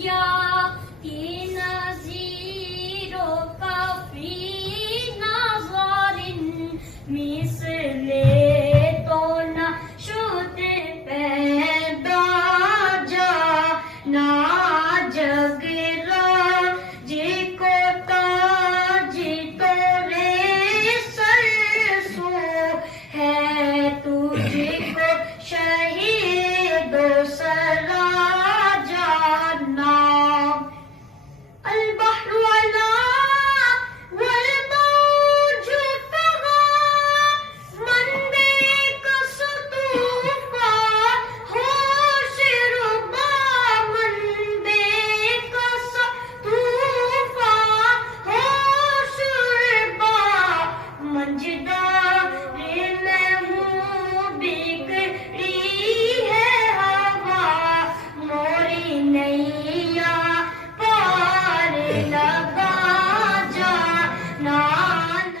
या की नज़ीरो कफ़ी नज़रिन मिसले तो न शुद पैदा जा ना जग